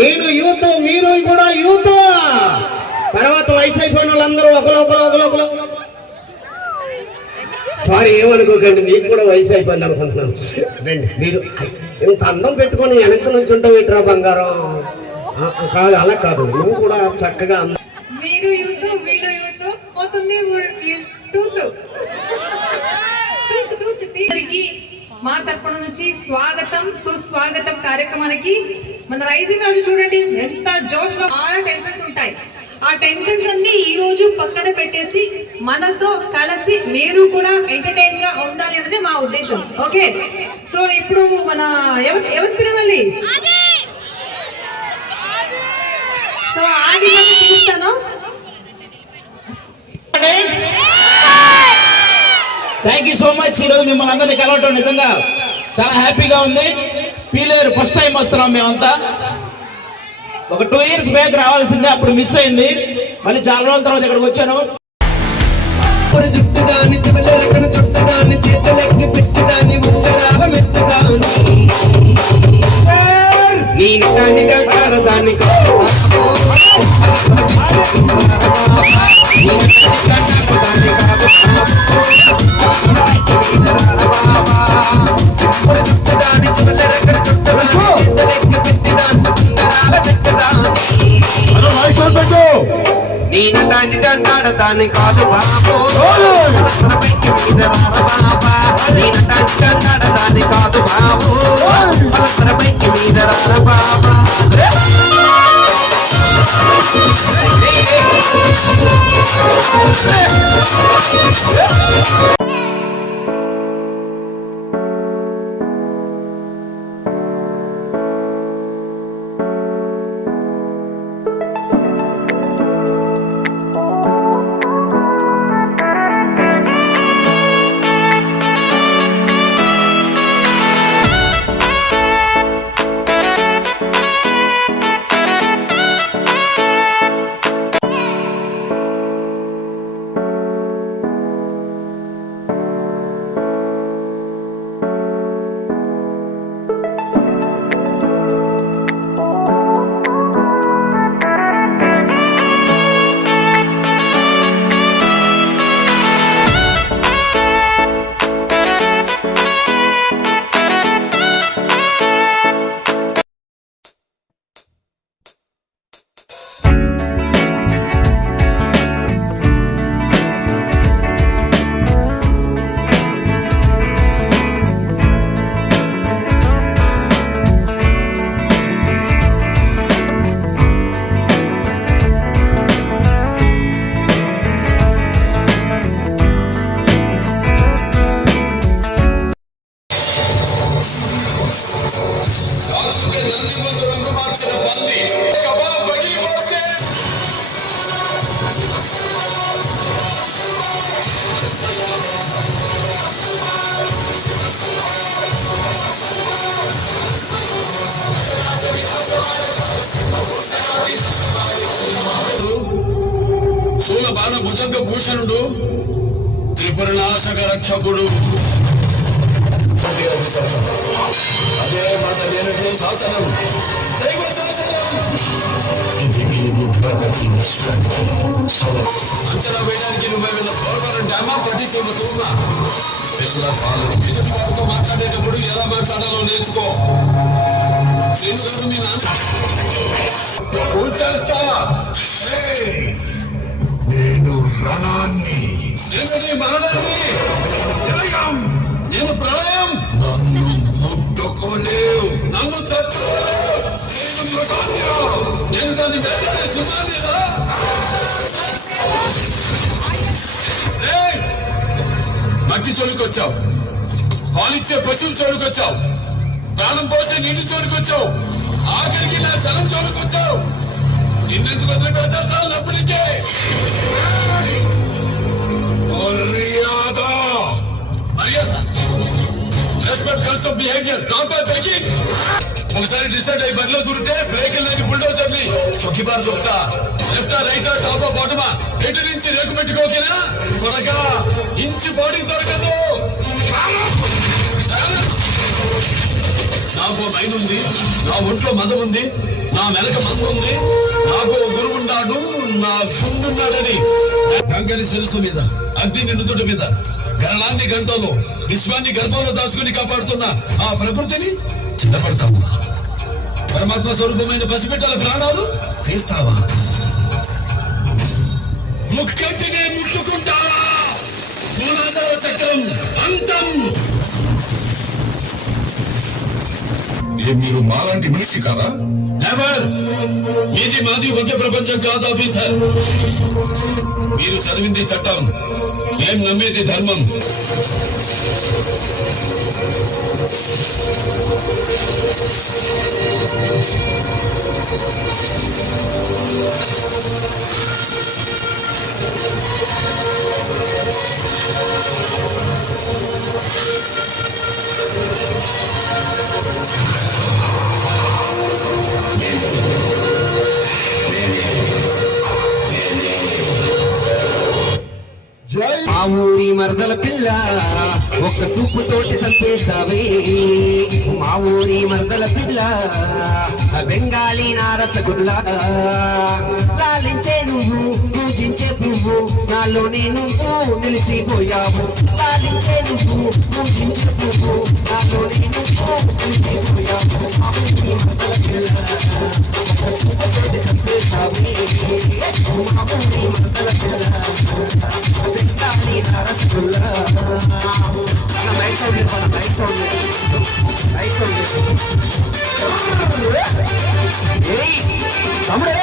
నేను యూత్, మీరు కూడా యూత్. తర్వాత వయసు అయిపోయిన వాళ్ళందరూ ఒకరు సారీ ఏమనుకోకండి, మీకు కూడా వయసు అయిపోయింది అనుకుంటున్నాను. రండి, మీరు ఇంత అందం పెట్టుకొని వెనక్కి నుంచి ఉంటావు ఇట్రా బంగారం. కాదు, అలా కాదు, నువ్వు కూడా చక్కగా మీరు యూత్, వీళ్ళు యూత్ పోతుంది మా తరపున నుంచి స్వాగతం సుస్వాగతం కార్యక్రమానికి. మన రైజింగ్ రోజు చూడండి ఎంత జోష్ లో, చాలా టెన్షన్స్ ఉంటాయి. ఆ టెన్షన్స్ అన్ని ఈ రోజు పక్కన పెట్టేసి మనతో కలిసి మీరు కూడా ఎంటర్టైన్ గా ఉండాలి అనేది మా ఉద్దేశం. ఓకే, సో ఇప్పుడు మన ఎవరు పిలవాలి? సో ఆది పిలుస్తాను. Thank you so much. ఈరోజు మిమ్మల్ని అందరినీ కలవటం నిజంగా చాలా హ్యాపీగా ఉంది. పీలేరు ఫస్ట్ టైం వస్తున్నాం మేమంతా. ఒక 2 years బ్యాక్ రావాల్సిందే, అప్పుడు మిస్ అయింది. మళ్ళీ చాలా రోజుల తర్వాత ఇక్కడికి వచ్చాను. జుట్టుదాన్ని చివలెక్కన చుట్టదాన్ని చేతులెక్కి పెట్టిదాన్ని ఉంగరాల మెత్తదాన్ని నేను కాని కట్టారదాన్ని చుట్టదాన్ని చివలెక్కన చుట్టదాన్ని చేతులెక్కి పెట్టిదాన్ని ఉంగరాల మెత్తదాన్ని నేను దాన్ని దండాడదాన్ని కాదు బాబు పైకి మీద బాబా. నేను దాన్ని దండాడదాన్ని కాదు బాబు పైకి మీద బాబా. బాణ భుజంగ భూషణుడు, త్రిపురనాశక రక్షకుడు. అదే మాట లేనట్లే శాసనం. అంచనా వేయడానికి నువ్వేమైనా పోలవరం డ్యామా పట్టిసీమ తూమా వాళ్ళతో మాట్లాడేటప్పుడు ఎలా మాట్లాడాలో నేర్చుకో. నేను కాదు మీ నాన్న కూల్చేస్తా. నేను ప్రాణాన్ని, నేను నీ మరణాన్ని, నేను ప్రళయం. నన్ను ముట్టుకోలేవు, నన్ను తట్టుకోలేవు. నేను దాన్ని సుమానిరా. మట్టి చోటుకొచ్చావు, పాలిచ్చే పశువులు చోటుకొచ్చావు, ప్రాణం పోసే నీటి చోటుకొచ్చావు, ఆఖరికి నా జలం చోటుకొచ్చావు. నిన్నెందుకు వదిలి పెడతా నప్పటికే. మర్యాద respect calls of behaviour, not by begging. ఒకసారి డిసైడ్ అయ్యి బరిలో దూరితే బ్రేక్ లేని బుల్డోజర్ని తొక్కిబారు దొరుకుతా. లెఫ్ట్ రైట్ టాప్ బాటమా ఎటు నుంచి రేకు పెట్టుకోకేనా కొనక ఇంచి బాడీ దొరకదు. నా నాకు మైండ్ ఉంది, నా ఒంట్లో మదం ఉంది, నా వెనక మందు ఉంది, నాకు గురువు ఉన్నాడు, నా గుండున్నాడని గంగని శిరస్సు మీద, అగ్నిని నుదుటి మీద, గణాన్ని గంటలో, విశ్వాన్ని గర్భంలో దాచుకుని కాపాడుతున్న ఆ ప్రకృతిని చిన్నపడతావా? పరమాత్మ స్వరూపమైన పసిబిడ్డల ప్రాణాలు తీస్తావా? ముక్కటినే ముట్టుకుంటావా? మూలాధార చక్రం అంతం. మీరు మాలాంటి మనిషి కాదా? నెవర్. మీది మాది ఒకే ప్రపంచం కాదు ఆఫీసర్. మీరు చదివింది చట్టం, మేం నమ్మేది ధర్మం. మా ఊరి మరదల పిల్ల ఒక్క సూపు తోటి సంపేస్తావే. మా ఊరి మరదల పిల్ల బెంగాలీ నారసగుల్లా. లాలించే నువ్వు, పూజించే పువ్వు, నాలోనే నువ్వు నిలిచిపోయావు. లాలించే నువ్వు, పూజించే పువ్వు, నాలోనే నువ్వు నిలిచిపోయావు. మా ఊరి మరదల పిల్ల ఒక్క సూపు తోటి సంపేస్తావే. మా ఊరి మరదల పిల్ల బెంగాలీ నారసగుల్లా. తమ్ముడే